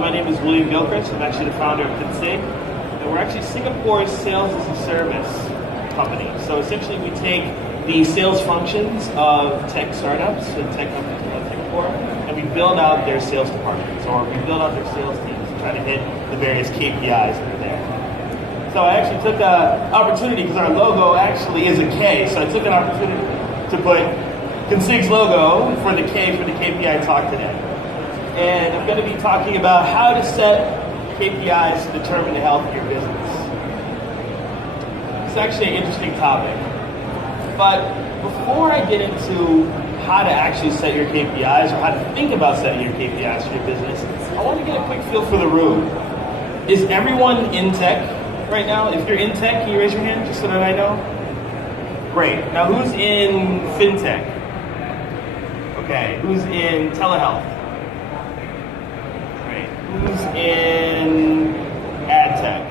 My name is Gilchrist. I'm actually the founder of Consig, and we're actually Singapore's sales as a service company. So essentially we take the sales functions of tech startups and tech companies in Singapore, and we build out their sales departments, or we build out their sales teams to try to hit the various KPIs that are there. So I actually took an opportunity, because our logo actually is a K, so I took an opportunity to put Consig's logo for the K for the KPI talk today. And I'm going to be talking about how to set KPIs to determine the health of your business. It's actually an interesting topic. But before I get into how to actually set your KPIs, or how to think about setting your KPIs for your business, I want to get a quick feel for the room. Is everyone in tech right now? If you're in tech, can you raise your hand just so that I know? Great. Now who's in fintech? Okay. Who's in telehealth? Great. Who's in ad tech?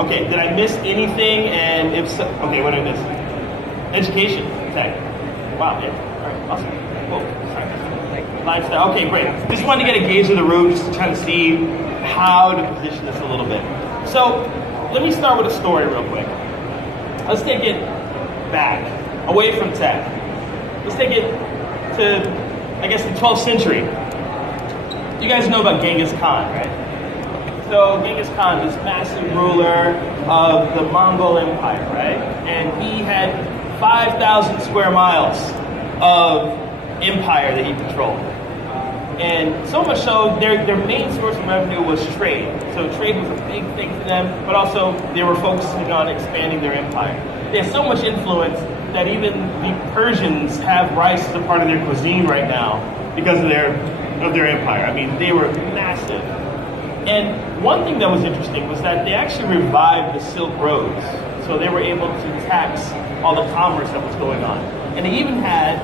Okay, did I miss anything? And if so, okay, what did I miss? Education tech. Wow, yeah. All right, awesome. Cool. Sorry. Lifestyle. Okay, great. Just wanted to get a gauge of the room, just to try to see how to position this a little bit. So let me start with a story real quick. Let's take it back, away from tech. Let's take it to, I guess, the 12th century. You guys know about Genghis Khan, right? So Genghis Khan, this massive ruler of the Mongol Empire, right? And he had 5,000 square miles of empire that he controlled. And so much so, their main source of revenue was trade. So trade was a big thing for them, but also they were focusing on expanding their empire. They had so much influence that even the Persians have rice as a part of their cuisine right now because of their empire. I mean, they were massive. And one thing that was interesting was that they actually revived the Silk Roads. So they were able to tax all the commerce that was going on. And they even had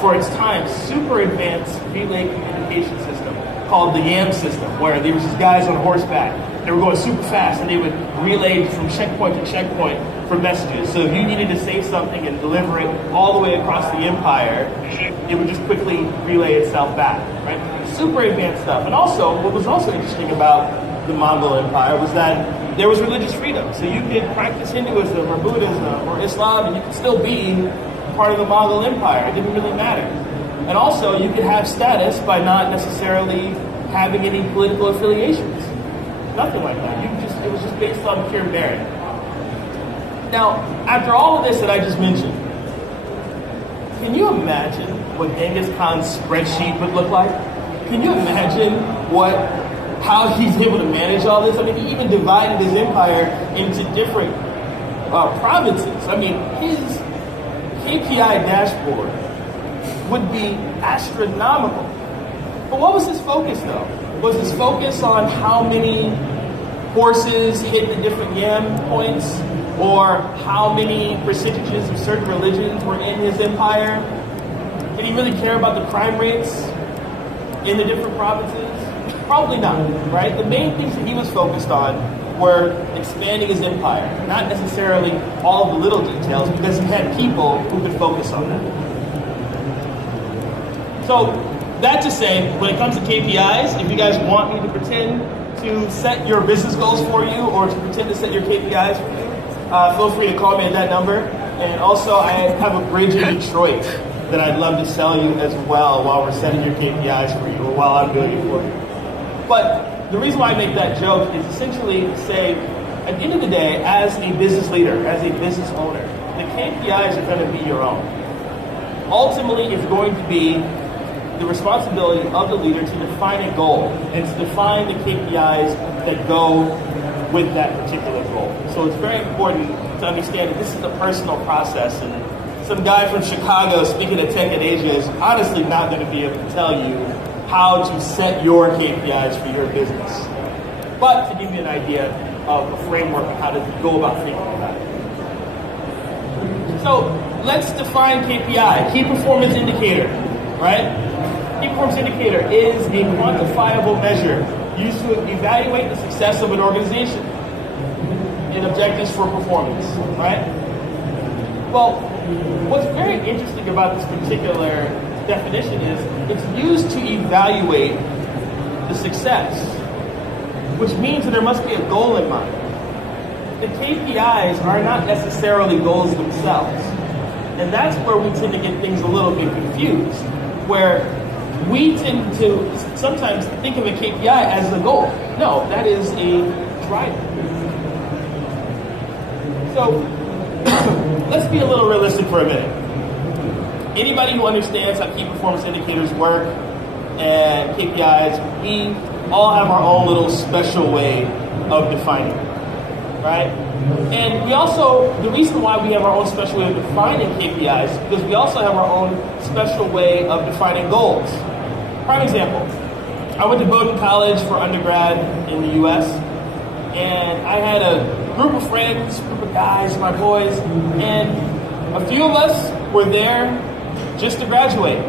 for its time, super advanced relay communication system called the YAM system, where there was these guys on horseback. They were going super fast, and they would relay from checkpoint to checkpoint for messages. So if you needed to say something and deliver it all the way across the empire, it would just quickly relay itself back, right? Super advanced stuff. And also, what was also interesting about the Mongol Empire was that there was religious freedom. So you could practice Hinduism or Buddhism or Islam, and you could still be part of the Mongol Empire. It didn't really matter. And also, you could have status by not necessarily having any political affiliations. Nothing like that. It was just based on pure merit. Now, after all of this that I just mentioned, can you imagine what Genghis Khan's spreadsheet would look like? Can you imagine how he's able to manage all this? I mean, he even divided his empire into different provinces. I mean, his KPI dashboard would be astronomical. But what was his focus, though? Was his focus on how many horses hit the different YAM points, or how many percentages of certain religions were in his empire? Did he really care about the crime rates in the different provinces? Probably not, right? The main things that he was focused on were expanding his empire, not necessarily all of the little details, because he had people who could focus on that. So that to say, when it comes to KPIs, if you guys want me to pretend to set your business goals for you, or to pretend to set your KPIs for you, feel free to call me at that number. And also, I have a bridge in Detroit that I'd love to sell you as well while we're setting your KPIs for you, or while I'm doing it for you. But the reason why I make that joke is essentially to say, at the end of the day, as a business leader, as a business owner, the KPIs are going to be your own. Ultimately, it's going to be the responsibility of the leader to define a goal and to define the KPIs that go with that particular goal. So it's very important to understand that this is a personal process, and some guy from Chicago speaking at Tech in Asia is honestly not going to be able to tell you how to set your KPIs for your business. But to give you an idea of a framework of how to go about thinking about it. So let's define KPI, key performance indicator, right? Key performance indicator is a quantifiable measure used to evaluate the success of an organization and objectives for performance, right? Well, what's very interesting about this particular definition is it's used to evaluate the success, which means that there must be a goal in mind. The KPIs are not necessarily goals themselves. And that's where we tend to get things a little bit confused, where we tend to sometimes think of a KPI as a goal. No, that is a driver. So let's be a little realistic for a minute. Anybody who understands how key performance indicators work and KPIs, we all have our own little special way of defining it, right? And we also, the reason why we have our own special way of defining KPIs is because we also have our own special way of defining goals. Prime example, I went to Bowdoin College for undergrad in the US, and I had a group of friends, group of guys, my boys, and a few of us were there just to graduate.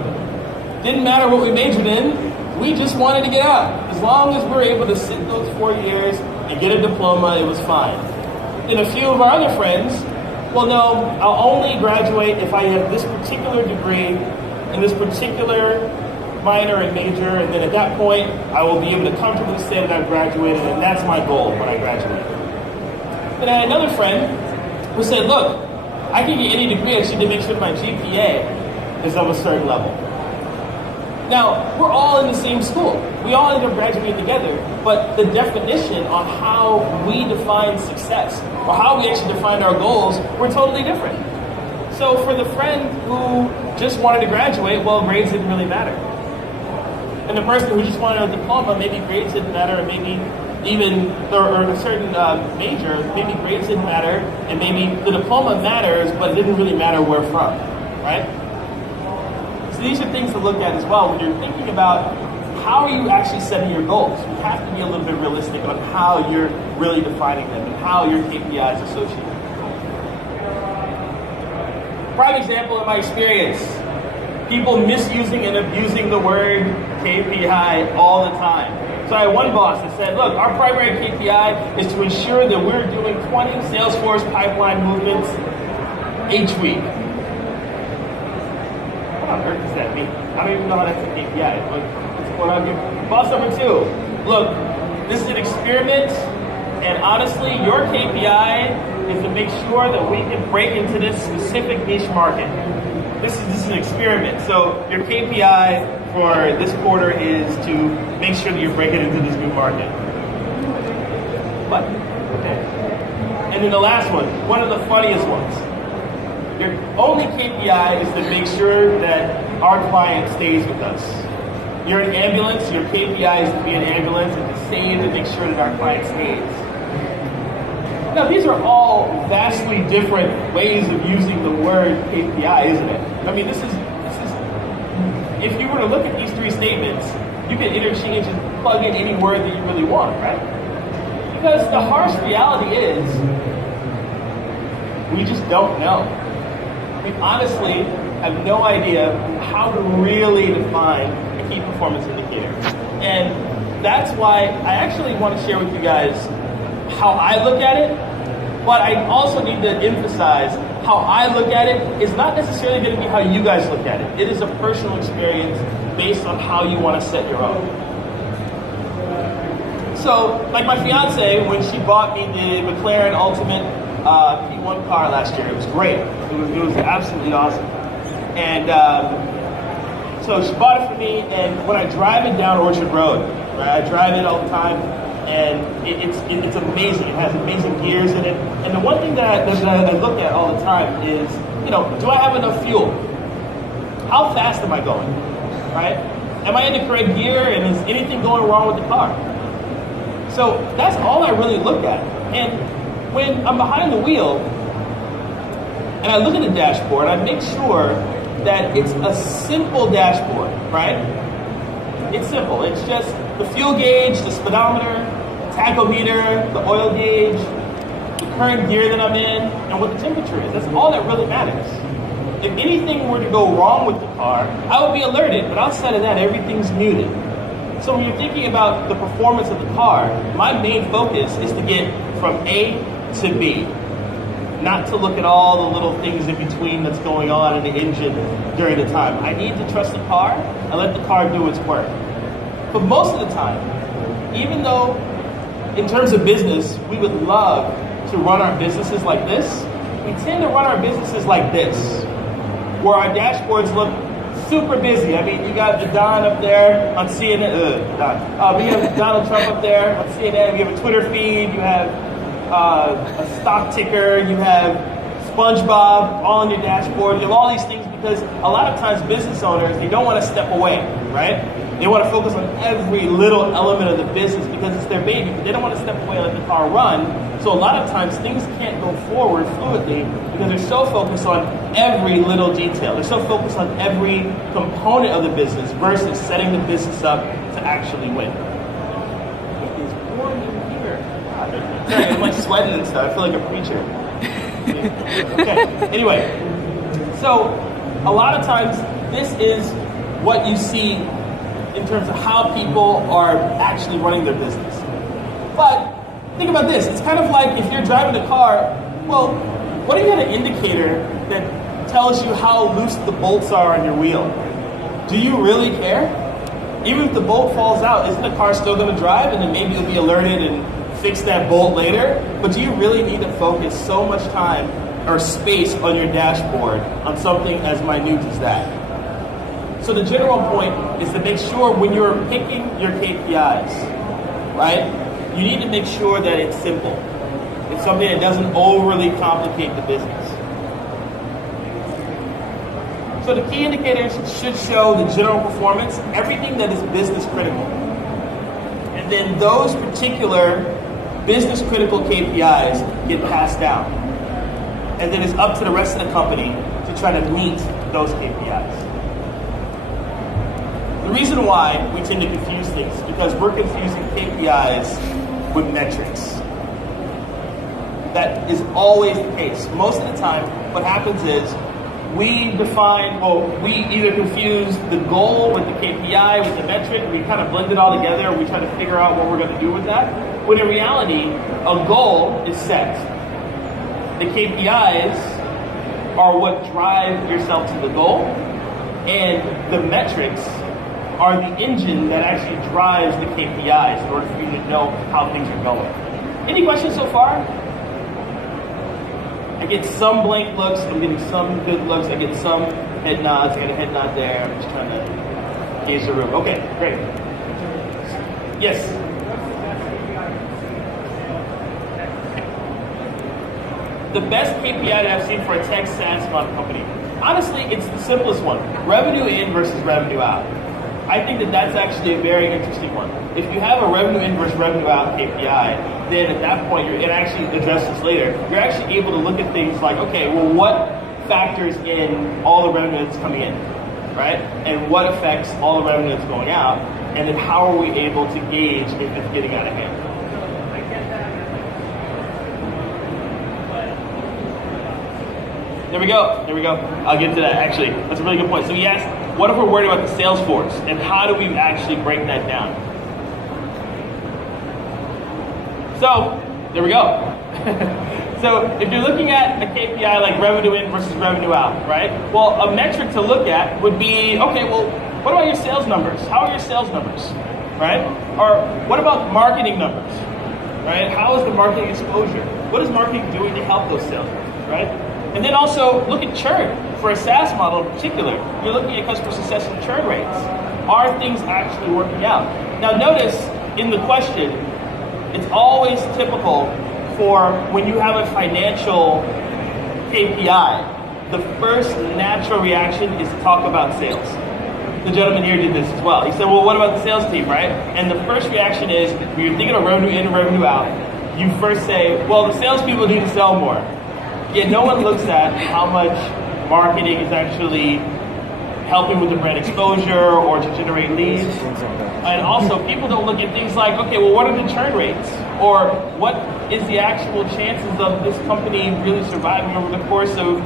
Didn't matter what we majored in, we just wanted to get out. As long as we were able to sit those 4 years and get a diploma, it was fine. Then a few of our other friends, well, no, I'll only graduate if I have this particular degree in this particular minor and major, and then at that point, I will be able to comfortably say that I've graduated, and that's my goal when I graduate. Then I had another friend who said, look, I can get any degree, I just need to make sure that my GPA is of a certain level. Now, we're all in the same school. We all end up graduating together, but the definition on how we define success, or how we actually define our goals, were totally different. So for the friend who just wanted to graduate, well, grades didn't really matter. And the person who just wanted a diploma, maybe grades didn't matter, and maybe even, or a certain major, maybe grades didn't matter, and maybe the diploma matters, but it didn't really matter where from, right? So these are things to look at as well when you're thinking about how are you actually setting your goals. You have to be a little bit realistic on how you're really defining them and how your KPIs associate. Prime example of my experience, people misusing and abusing the word KPI all the time. So I had one boss that said, look, our primary KPI is to ensure that we're doing 20 Salesforce pipeline movements each week. What on earth does that mean? I don't even know how that's a KPI. What I'll give boss number 2. Look, this is an experiment, and honestly, your KPI is to make sure that we can break into this specific niche market. This is an experiment. So your KPI for this quarter is to make sure that you're breaking into this new market. But, okay. And then the last one of the funniest ones. Your only KPI is to make sure that our client stays with us. You're an ambulance, your KPI is to be an ambulance and to save and make sure that our client stays. Now, these are all vastly different ways of using the word KPI, isn't it? I mean, this is, if you were to look at these 3 statements, you could interchange and plug in any word that you really want, right? Because the harsh reality is, we just don't know. We honestly have no idea how to really define a key performance indicator. And that's why I actually want to share with you guys how I look at it, but I also need to emphasize how I look at it is not necessarily going to be how you guys look at it. It is a personal experience based on how you want to set your own. So, like my fiance, when she bought me the McLaren Ultimate P1 car last year, it was great. It was absolutely awesome. And so she bought it for me, and when I drive it down Orchard Road, right, I drive it all the time, and it's amazing. It has amazing gears in it. And the one thing that I look at all the time is, you know, do I have enough fuel? How fast am I going, right? Am I in the correct gear, and is anything going wrong with the car? So that's all I really look at. And when I'm behind the wheel, and I look at the dashboard, I make sure that it's a simple dashboard, right? It's simple. It's just the fuel gauge, the speedometer, tachometer, the oil gauge, the current gear that I'm in, and what the temperature is. That's all that really matters. If anything were to go wrong with the car, I would be alerted, but outside of that, everything's muted. So when you're thinking about the performance of the car, my main focus is to get from A to B. Not to look at all the little things in between that's going on in the engine during the time. I need to trust the car and let the car do its work. But most of the time, even though in terms of business, we would love to run our businesses like this, we tend to run our businesses like this, where our dashboards look super busy. I mean, you got the Don up there on CNN. We have Donald Trump up there on CNN. We have a Twitter feed. You have a stock ticker. You have SpongeBob all on your dashboard. You have all these things because a lot of times business owners, they don't want to step away, right? They want to focus on every little element of the business because it's their baby, but they don't want to step away and let the car run. So a lot of times things can't go forward fluidly because they're so focused on every little detail. They're so focused on every component of the business versus setting the business up to actually win. It is warm in here. Sorry, I'm like sweating and stuff. I feel like a preacher. Okay, anyway. So a lot of times this is what you see in terms of how people are actually running their business. But think about this. It's kind of like if you're driving a car, well, what if you had an indicator that tells you how loose the bolts are on your wheel? Do you really care? Even if the bolt falls out, isn't the car still going to drive? And then maybe you'll be alerted and fix that bolt later? But do you really need to focus so much time or space on your dashboard on something as minute as that? So the general point is to make sure when you're picking your KPIs, right, you need to make sure that it's simple. It's something that doesn't overly complicate the business. So the key indicators should show the general performance, everything that is business critical. And then those particular business critical KPIs get passed down. And then it's up to the rest of the company to try to meet those KPIs. The reason why we tend to confuse things is because we're confusing KPIs with metrics. That is always the case. Most of the time, what happens is we either confuse the goal with the KPI, with the metric, we kind of blend it all together, and we try to figure out what we're going to do with that. When in reality, a goal is set. The KPIs are what drive yourself to the goal, and the metrics are the engine that actually drives the KPIs in order for you to know how things are going. Any questions so far? I get some blank looks, I'm getting some good looks, I get some head nods, I got a head nod there, I'm just trying to gauge the room. Okay, great. Yes? The best KPI that I've seen for a tech SaaS model company, honestly, it's the simplest one. Revenue in versus revenue out. I think that that's actually a very interesting one. If you have a revenue in versus revenue out KPI, then at that point, it actually addresses this later, you're actually able to look at things like, okay, well, what factors in all the revenue that's coming in, right? And what affects all the revenue that's going out? And then how are we able to gauge if it's getting out of hand? There we go. I'll get to that, actually. That's a really good point. So he asked, what if we're worried about the sales force? And how do we actually break that down? So, there we go. So, if you're looking at a KPI like revenue in versus revenue out, right? Well, a metric to look at would be, okay, well, what about your sales numbers? How are your sales numbers, right? Or what about marketing numbers, right? How is the marketing exposure? What is marketing doing to help those sales numbers, right? And then also look at churn. For a SaaS model in particular, you're looking at customer success and churn rates. Are things actually working out? Now notice in the question, it's always typical for when you have a financial KPI, the first natural reaction is to talk about sales. The gentleman here did this as well. He said, well, what about the sales team, right? And the first reaction is, when you're thinking of revenue in and revenue out, you first say, well, the salespeople need to sell more. Yet no one looks at how much marketing is actually helping with the brand exposure or to generate leads. And also, people don't look at things like, okay, well, what are the churn rates? Or what is the actual chances of this company really surviving over the course of,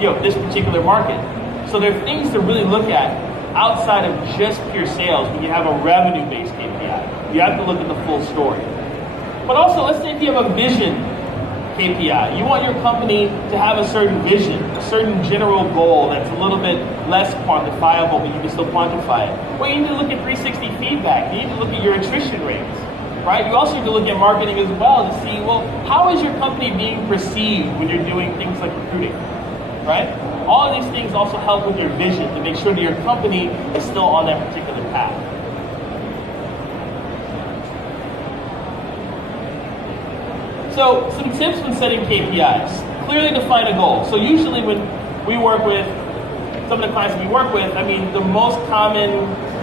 this particular market? So there are things to really look at outside of just pure sales when you have a revenue-based KPI. You have to look at the full story. But also, let's say if you have a vision KPI. You want your company to have a certain vision, a certain general goal that's a little bit less quantifiable, but you can still quantify it. Well, you need to look at 360 feedback. You need to look at your attrition rates, right? You also need to look at marketing as well to see, well, how is your company being perceived when you're doing things like recruiting, right? All of these things also help with your vision to make sure that your company is still on that particular path. So some tips when setting KPIs. Clearly define a goal. So usually when we work with some of the clients we work with, I mean, the most common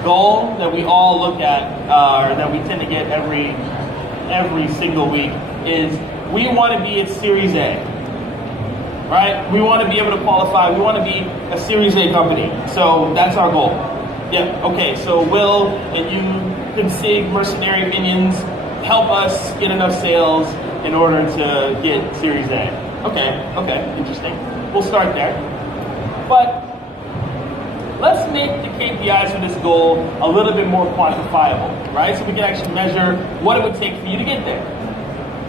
goal that we all look at, or that we tend to get every single week, is we want to be at Series A, right? We want to be able to qualify. We want to be a Series A company. So that's our goal. Yeah, okay, so Will and you config mercenary minions, help us get enough sales in order to get Series A. Okay, interesting. We'll start there. But let's make the KPIs for this goal a little bit more quantifiable, right? So we can actually measure what it would take for you to get there,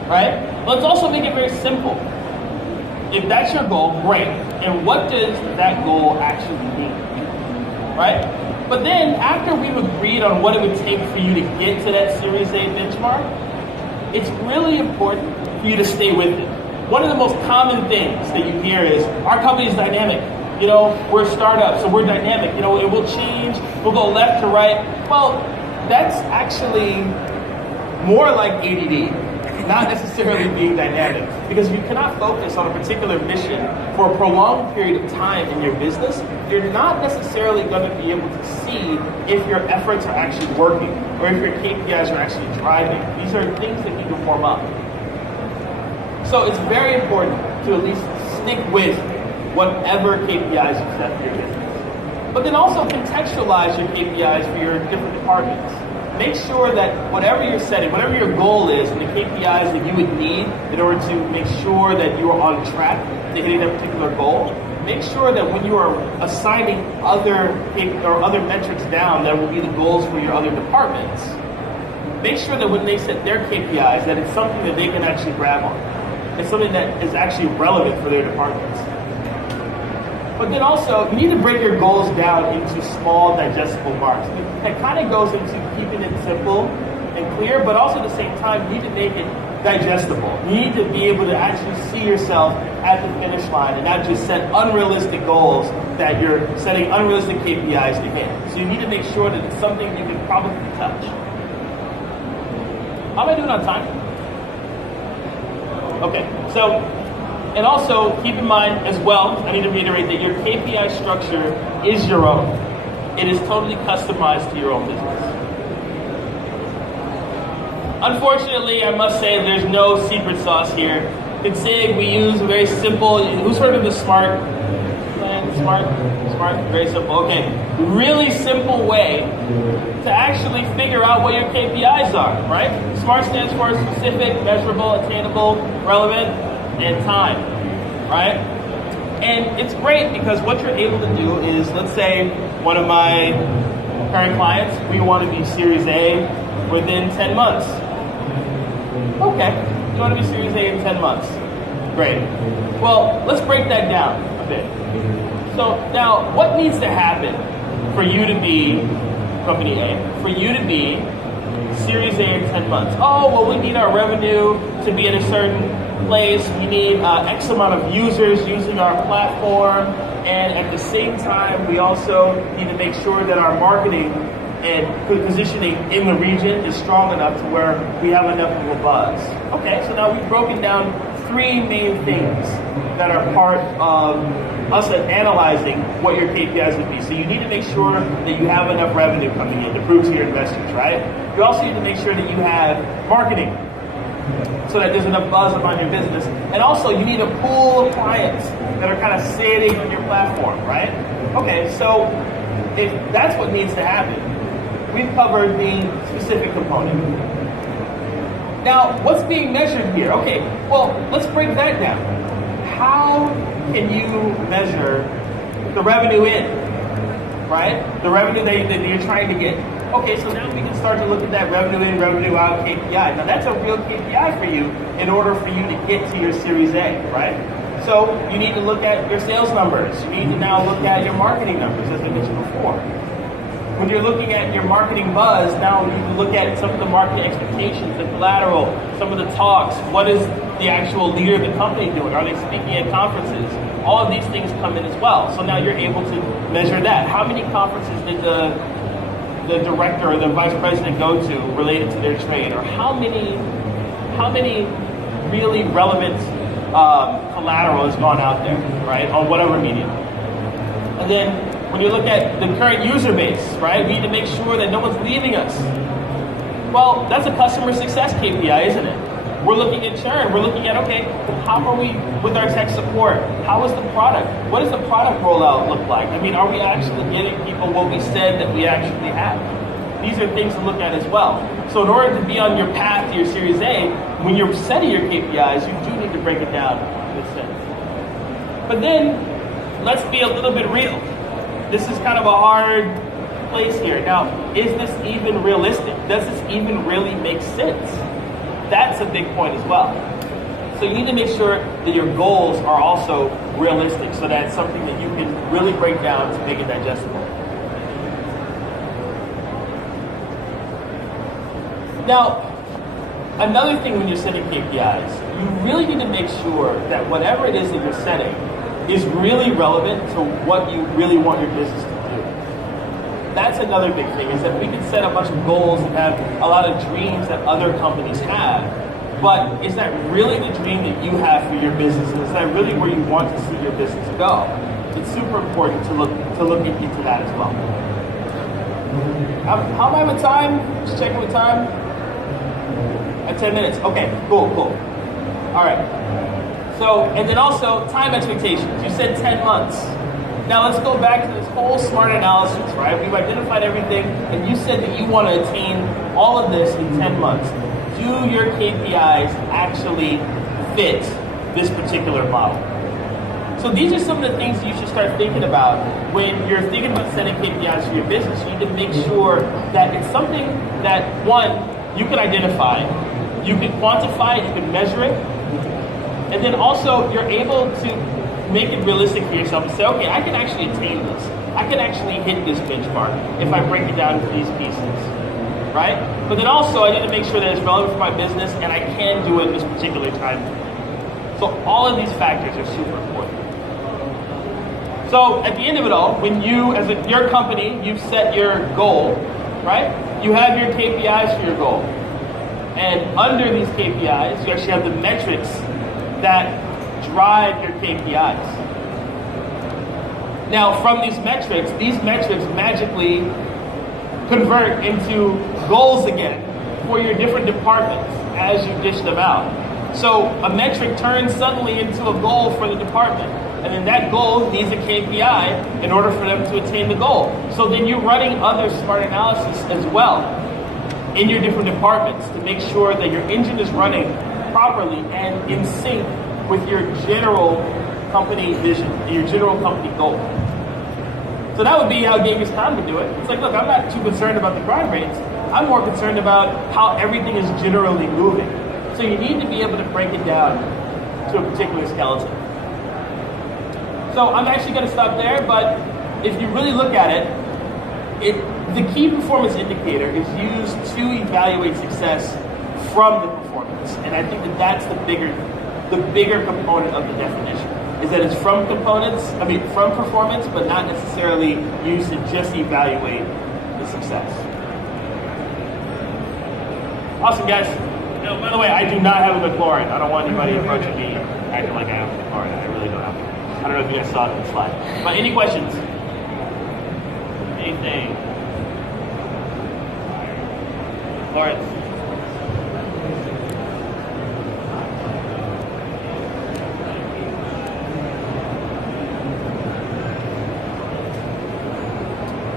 right? Let's also make it very simple. If that's your goal, great. And what does that goal actually mean, right? But then after we've agreed on what it would take for you to get to that Series A benchmark, it's really important for you to stay with it. One of the most common things that you hear is, our company is dynamic. You know, we're a startup, so we're dynamic. You know, it will change, we'll go left to right. Well, that's actually more like ADD, not necessarily being dynamic. Because if you cannot focus on a particular mission for a prolonged period of time in your business, you're not necessarily going to be able to see if your efforts are actually working or if your KPIs are actually driving. These are things that need to form up. So it's very important to at least stick with whatever KPIs you set for your business. But then also contextualize your KPIs for your different departments. Make sure that whatever you're setting, whatever your goal is, and the KPIs that you would need in order to make sure that you are on track to hitting that particular goal, make sure that when you are assigning other metrics down that will be the goals for your other departments, make sure that when they set their KPIs, that it's something that they can actually grab on. It's something that is actually relevant for their departments. But then also, you need to break your goals down into small, digestible marks. That kind of goes into keeping it simple and clear, but also at the same time, you need to make it digestible. You need to be able to actually see yourself at the finish line and not just set unrealistic goals that you're setting unrealistic KPIs to hit. So you need to make sure that it's something you can probably touch. How am I doing on time? Okay, so, and also keep in mind as well, I need to reiterate that your KPI structure is your own. It is totally customized to your own business. Unfortunately, I must say there's no secret sauce here. In SIG, we use a very simple, who's heard of the SMART plan? SMART, very simple. Okay, really simple way to actually figure out what your KPIs are, right? SMART stands for specific, measurable, attainable, relevant, and time, right? And it's great because what you're able to do is, let's say one of my current clients, we want to be Series A within 10 months. Okay, you want to be Series A in 10 months. Great. Well, let's break that down a bit. So now, what needs to happen for you to be Company A, for you to be Series A in 10 months? Oh, well, we need our revenue to be at a certain place. We need X amount of users using our platform. And at the same time, we also need to make sure that our marketing and positioning in the region is strong enough to where we have enough of a buzz. Okay, so now we've broken down three main things that are part of us analyzing what your KPIs would be. So you need to make sure that you have enough revenue coming in to prove to your investors, right? You also need to make sure that you have marketing so that there's enough buzz around your business. And also you need a pool of clients that are kind of sitting on your platform, right? Okay, so if that's what needs to happen, we've covered the specific component. Now, what's being measured here? Okay, well, let's break that down. How can you measure the revenue in, right? The revenue that you're trying to get. Okay, so now we can start to look at that revenue in, revenue out KPI. Now that's a real KPI for you in order for you to get to your Series A, right? So you need to look at your sales numbers. You need to now look at your marketing numbers, as I mentioned before. When you're looking at your marketing buzz, now you can look at some of the marketing expectations, the collateral, some of the talks. What is the actual leader of the company doing? Are they speaking at conferences? All of these things come in as well. So now you're able to measure that. How many conferences did the director or the vice president go to related to their trade? Or how many really relevant collateral has gone out there, right, on whatever medium? And then when you look at the current user base, right, we need to make sure that no one's leaving us. Well, that's a customer success KPI, isn't it? We're looking at churn. We're looking at, okay, how are we with our tech support? How is the product? What does the product rollout look like? I mean, are we actually getting people what we said that we actually have? These are things to look at as well. So in order to be on your path to your Series A, when you're setting your KPIs, you do need to break it down in a sense. But then, let's be a little bit real. This is kind of a hard place here. Now, is this even realistic? Does this even really make sense? That's a big point as well. So you need to make sure that your goals are also realistic so that it's something that you can really break down to make it digestible. Now, another thing when you're setting KPIs, you really need to make sure that whatever it is that you're setting is really relevant to what you really want your business to do. That's another big thing, is that we can set a bunch of goals and have a lot of dreams that other companies have, but is that really the dream that you have for your business? And is that really where you want to see your business go? It's super important to look into that as well. How am I with time? Just checking with time. At 10 minutes. Okay, cool. All right. So, and then also time expectations. You said 10 months. Now let's go back to this whole SMART analysis, right? We've identified everything, and you said that you want to attain all of this in 10 months. Do your KPIs actually fit this particular model? So these are some of the things that you should start thinking about when you're thinking about setting KPIs for your business. You need to make sure that it's something that, one, you can identify, you can quantify, you can measure it, and then also you're able to make it realistic for yourself and say, okay, I can actually attain this. I can actually hit this benchmark if I break it down into these pieces, right? But then also I need to make sure that it's relevant for my business and I can do it in this particular time. So all of these factors are super important. So at the end of it all, when you, as your company, you've set your goal, right? You have your KPIs for your goal. And under these KPIs, you actually have the metrics that drive your KPIs. Now, from these metrics magically convert into goals again for your different departments as you dish them out. So a metric turns suddenly into a goal for the department. And then that goal needs a KPI in order for them to attain the goal. So then you're running other SMART analysis as well in your different departments to make sure that your engine is running properly and in sync with your general company vision, your general company goal. So that would be how Gilchrist would do it. It's like, look, I'm not too concerned about the crime rates. I'm more concerned about how everything is generally moving. So you need to be able to break it down to a particular skeleton. So I'm actually going to stop there, but if you really look at it, the key performance indicator is used to evaluate success from the performance. And I think that that's the bigger component of the definition, is that it's from performance, but not necessarily used to just evaluate the success. Awesome, guys. Now, by the way, I do not have a McLaurin. I don't want anybody approaching me acting like I have a McLaurin. I really don't have one. I don't know if you guys saw it in the slide. But any questions? Anything? Lawrence?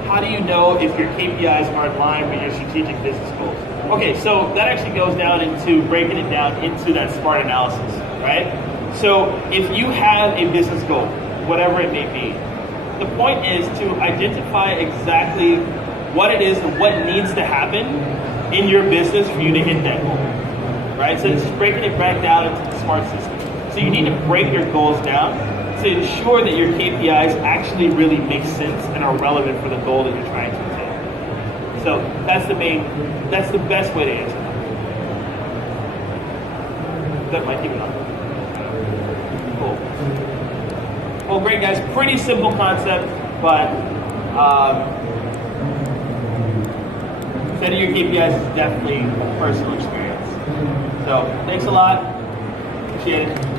How do you know if your KPIs are in line with your strategic business goals? Okay, so that actually goes down into breaking it down into that SMART analysis, right? So if you have a business goal, whatever it may be, the point is to identify exactly what it is and what needs to happen in your business for you to hit that goal, right? So it's just breaking it back down into the SMART system. So you need to break your goals down to ensure that your KPIs actually really make sense and are relevant for the goal that you're trying to attain. So that's the best way to answer that. Might keep it on. Cool. Well, great guys. Pretty simple concept, but setting your KPIs is definitely a personal experience. So thanks a lot. Appreciate it.